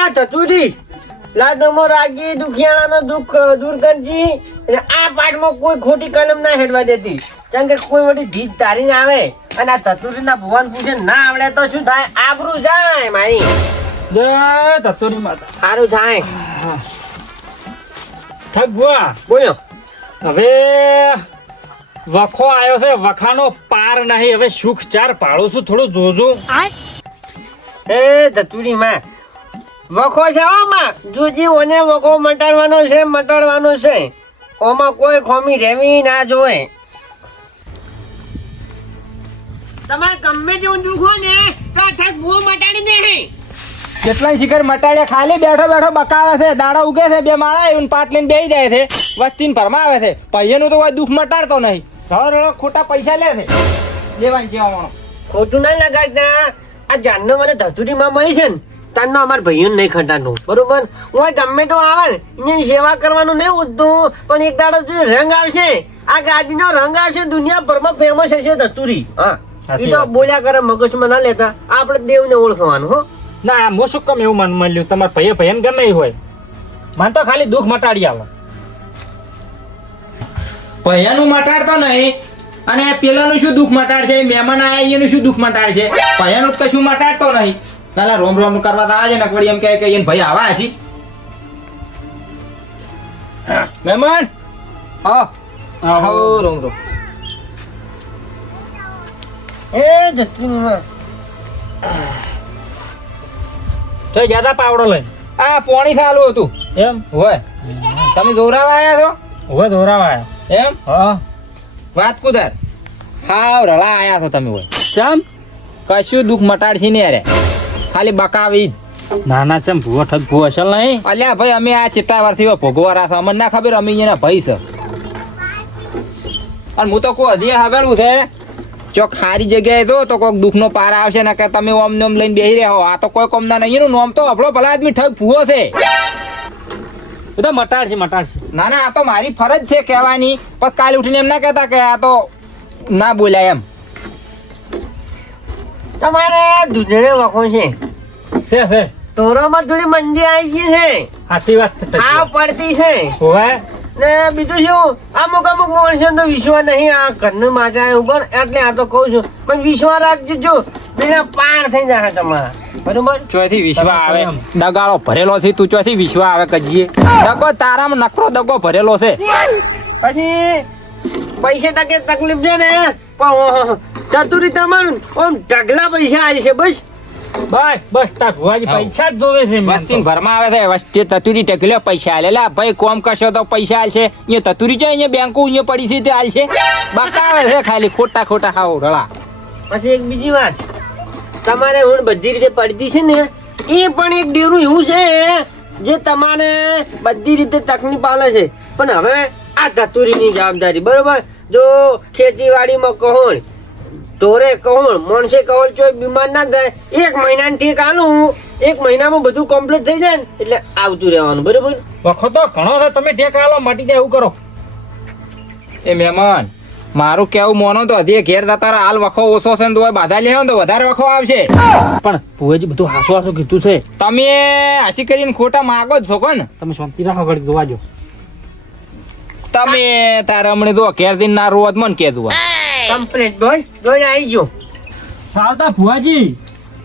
માં ચતુરી લાડોમાં રાખજી, દુખિયાણાનો દુઃખ દૂર કરજી. અને આ પાઠમાં કોઈ ખોટી કલમ ના હેડવા દેતી, કેમ કે કોઈ વળી ધીજ ધારીને આવે અને આ ચતુરીના ભુવન પૂછે ના આવડે તો શું થાય? આબરૂ જાય મારી. જય તત્વની માતા. સારું થાય. ઠગ બુઆ બોલો. હવે વખો આવ્યો છે, વખાનો પાર નહીં. હવે સુખ ચાર પાડું છું, થોડું જોજો. એ ચતુરી માં વખો છે હો માં, જોજી ઓને વખો મટાડવાનો છે. ઓમાં કોઈ ખોમી રહેવી ના જોવે. તમારે ગમે તેવું દુઃખ હોય ને તો ઠગ ભૂ મટાડી દે. કેટલાય શિખર મટાડે, ખાલી બેઠો બેઠો બકાવે છે. દાડા ઉગે છે, બે માળા આવ્યું પાટ લઈને બેસી જાય છે, વસ્તીને ભરમાવે છે. પૈયાનું તો કોઈ દુઃખ મટાડતો નહીં. રડો ખોટા પૈસા લે છે લેવાય જેવા. ખોટું ના લગાડતા. આ જાનનો મને ધતુરી માં મળી છે ને તારનો અમારા ભાઈઓને નહીં ખટાડનું, બરોબર? હું ગમે તો આવે ને એની સેવા કરવાનું નહીં ઉઠતું, પણ એક દાડો જો રંગ આવશે, આ ગાડીનો રંગ આવશે, દુનિયાભરમાં ફેમસ હશે ધતુરી. હા, એ તો બોલ્યા કરે, મગજમાં ના લેતા. આપણે દેવને ઓળખવાનું. હો ના, હું શું કમ એવું મન મળ્યું? તમારે ભાઈ ગમે એ હોય, મને તો ખાલી દુઃખ મટાડી આવે. પૈયાનું મટાડતો નહીં અને પેલાનું શું દુઃખ મટાડશે? મહેમાન આયા એનું શું દુઃખ મટાડશે? પૈયાનું તો કશું મટાડતો નહીં. નાલા રોમ રોમ કરવા તો આવે ને વળી એમ કહે કે એને ભાઈ આવા હશી. મહેમાન આવો રોમ રોમ. એ ધતુરીમાં તો જ્યાદા પાવડો લઈ. આ પોણી ચાલુ હતું એમ હોય. તમે જોરાવા આયા છો? હવે દોરાવા એમ હા. વાત કુદાર હાવ રળા આયા છો તમે હોય. ચમ કશું દુઃખ મટાડશી ને રે, ખાલી બકાવી. નાના ચમ ભૂવો ઠગ ભૂવો અસલ નહીં. અલ્યા ભાઈ અમે આ ચિત્તાવરથી ભોગવા રાખો, અમને ના ખબર અમે એના ભાઈ છે. અને હું તો કોઈ હજી હવેલું છે ચોક સારી જગ્યાએ જો તો કોઈક દુઃખ નો પાર આવશે ને કે તમે ઓમ નોમ લઈને બેસી રહ્યા. આ તો કોઈ કોમ ના નહીં. એનું નોમ તો આપણો ભલા આદમી ઠગ ભૂવો છે. બધા મટાડશે. ના ના, આ તો મારી ફરજ છે કહેવાની. પણ કાલે ઉઠીને એમ ના કહેતા કે આ તો ના બોલ્યા એમ. તમારે દૂધને વખો છે, તોરોમાં થોડી મંદી આવી ગઈ છે. સાચી વાત આ પડતી છે. હોવે ને બીજું શું, અમુક માણસો તો વિશ્વાસ નહીં. આ ઘરનું માજા ઉપર એટલે આ તો કહું છું, પણ વિશ્વાસ રાખજો. જો બીજા પાર થઈ જાય તમારા, બરોબર? ચોથી વિશ્વા આવે? દગાડો ભરેલો છે તું, ચોથી વિશ્વા આવે કજીએ? દગો તારામાં નકરો દગો ભરેલો છે. પછી પૈસા ટકે તકલીફ છે ને, પણ ચતુરી તમારું આમ ઢગલા પૈસા આવી છે. બસ તાર ભુવાજી પૈસા જ જોવે છે. વસ્તી ભરમાં આવે છે વસ્તી તતુરી ટેકલે પૈસા આલે. ભાઈ કોમ કરશો તો પૈસા આલશે. અહીંયા તતુરી છે, અહીંયા બેંકો અહીંયા પડી છે તે આલશે. બકાવે છે ખાલી ખોટા હાવ રળા. પછી એક બીજી વાત, તમારે હું બધી રીતે પડતી છે ને, એ પણ એક ડેરું એવું છે જે તમારે બધી રીતે તકલીફ આલે છે. પણ હવે આ ધતુરીની જવાબદારી, બરોબર? જો ખેતીવાડીમાં કહો, ઢોરે કહો, માણસે કહો, ચોય બીમાર ના થાય, 1 મહિનાની ઠીક આલું, 1 મહિનામાં બધું કમ્પ્લીટ થઈ જાય ને એટલે આવતું રહેવાનું, બરોબર? વખો તો ઘણો છે, તમે ટેકા આલો મટી જાય એવું કરો. એ મહેમાન મારું કેવું મોનો તો હજી ઘેર જતા હાલ વખો ઓછો છે ને તો બાધા લે તો વધારે વખો આવશે. પણ ભુવાજી બધું હાસું કીધું છે. તમે હાસી કરીને ખોટા માગો જ છો કોને? તમે શાંતિ રાખો, ઘડી જોવાજો. તમે તારે હમણાં જો ઘેર દિન ના રોજ મને કહેતું કમ્પ્લીટ બોય જોઈને આવી ગયો. સાવતા ભુવાજી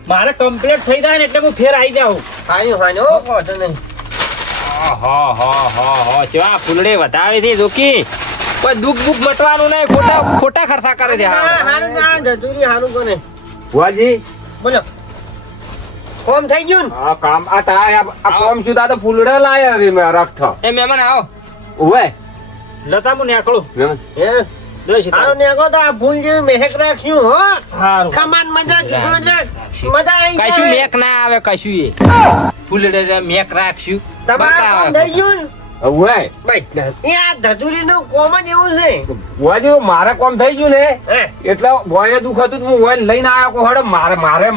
મારે કમ્પ્લીટ થઈ જાય ને એટલે હું ફેર આવી જાઉં. હાયો વાંધો નહીં. ચા ફૂલડે વધાવે છે જોકી. કોઈ દુઃખ બુક મટવાનું નહીં, ખોટા ખર્ચા કરે છે. હારું ના ધતુરી હારું કોને. ભુવાજી બોલો, કોમ થઈ ગયું ને? આ કામ આ કોમ શું તો ફૂલડા લાયા છે મે રાખતા. એ મહેમાન આવો. ઓવે લતા હું નીકળું. હે હારું ને આગો તો આ ફૂલ જેવી મહેક રાખ્યું. હો હારું ખમાન મજા કીધું એટલે મજા આવી કશું જાય. મેક ના આવે કશું. એ ફૂલડે મેક રાખશું. તમારે કોમ થઈ ગયું ને? ઓવે ભાઈ એ આ ધતુરીનું કોમ જ એવું છે. ભુવાજી મારે કોમ થઈ ગયું ને હે એટલે ભોયને દુઃખ હતું હું ભોયને લઈને આવ્યો કો હડો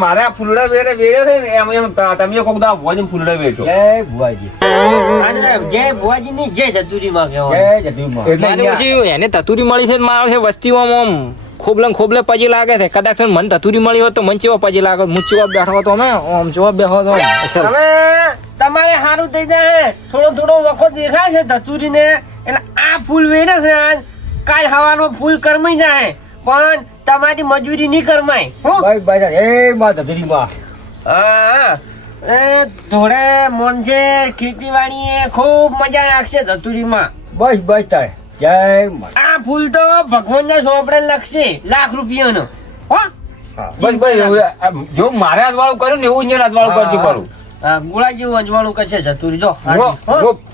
મારે આ ફૂલડા વેરે છે ને એમ તમે કોક દા ભોયને ફૂલડા વેચો. જય ભુવાજી. અને જય ભુવાજી ની જય ધતુરી માં કહેવાય. જય જતીમાં. એટલે પછી એને તતુરી મળી છે મારે વસ્તીઓમાં આમ ખોબલે પજી લાગે છે. કદાચ મને તતુરી મળી હોત તો મને ચેવો પજી લાગે. હું ચેવો બેઠો હતો ને આમ ચેવો બેઠો હતો. હવે સારું થઈ જાય. થોડો થોડો વખો દેખાય છે ધતુરીને એટલે આ ફૂલ વેરે છે આજ કાલ હવાનો ફૂલ કરમાઈ જાય પણ તમારી મજૂરી નહીં કરમાય હો. બસ બસ એ માં ધધરીમાં હા એ થોડે મોનજે ખેતીવાડી એ ખૂબ મજા નાખશે ધતુરીમાં. બસ બસ તારે જય માં. આ ફૂલ તો ભગવાનના સોંપડે લખશે લાખ રૂપિયાનો હો. બસ બસ જો મારે અજવાળું કર્યું ને એવું જ અજવાળું કરજો કરું. ગોળા જેવું અજવાળું કરશે ધતુરી જો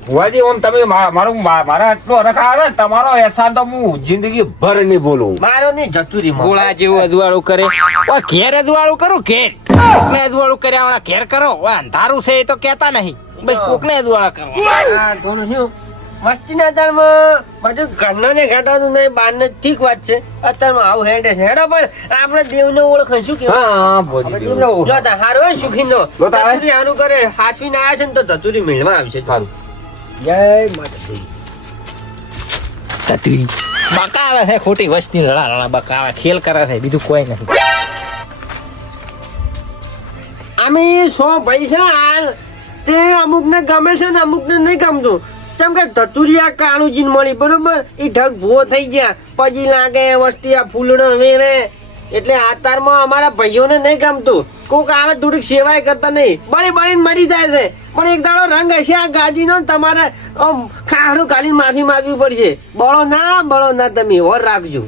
ભુવાજી ઓમ તમે મારા આટલો હરખ આવે તમારો એહસાન તો હું જિંદગી ભર નહીં બોલું. મારો નહીં ધતુરીમાં. ગોળા જેવું અજવાળું કરે ઓ ઘેર અજવાળું કરું ઘેર કોકને અજવાળું કર્યા વાળા ઘેર કરો ઓ અંધારું છે એ તો કહેતા નહીં બસ કોકને અજવાળા કરો. આ થોડું શું મસ્તીના અત્યારમાં બધું ઘરના ને ઘટાડું નહીં બહાર ને ઠીક વાત છે અત્યારમાં આવું હેડે છે હેડો પણ આપણે દેવને ઓળખ શું કેવું હા ભુવાજી દેવ. જો તા હારો હોય સુખીનો જો તા આવે. ધતુરી આનું કરે હાસવીને આવ્યા છે ને તો ધતુરી મેળવા આવશે સારું. જય માતા. તત્વી બકાવે છે ખોટી વસ્તી રડા રડા બકાવે ખેલ કરે છે બીજું કોઈ નથી. અમે 100 પૈસા હાલ તે અમુક ને ગમે છે ને અમુક ને નહીં ગમતું કેમ કે ધતુરી આ કાણુજીને મળી બરોબર એ ઢગ ભૂવો થઈ ગયા પછી લાગે વસ્તી આ ફૂલડો વેરે એટલે આ તારમાં અમારા ભાઈઓને નહીં ગમતું કોક આવે થોડીક સેવાય કરતા નહીં બળી બળીને મરી જાય છે પણ એક દાડો રંગ હશે આ ગાજીનો ને તમારે ખાડું કાઢીને માફી માંગવી પડશે બળો ના તમે ઓર રાખજો.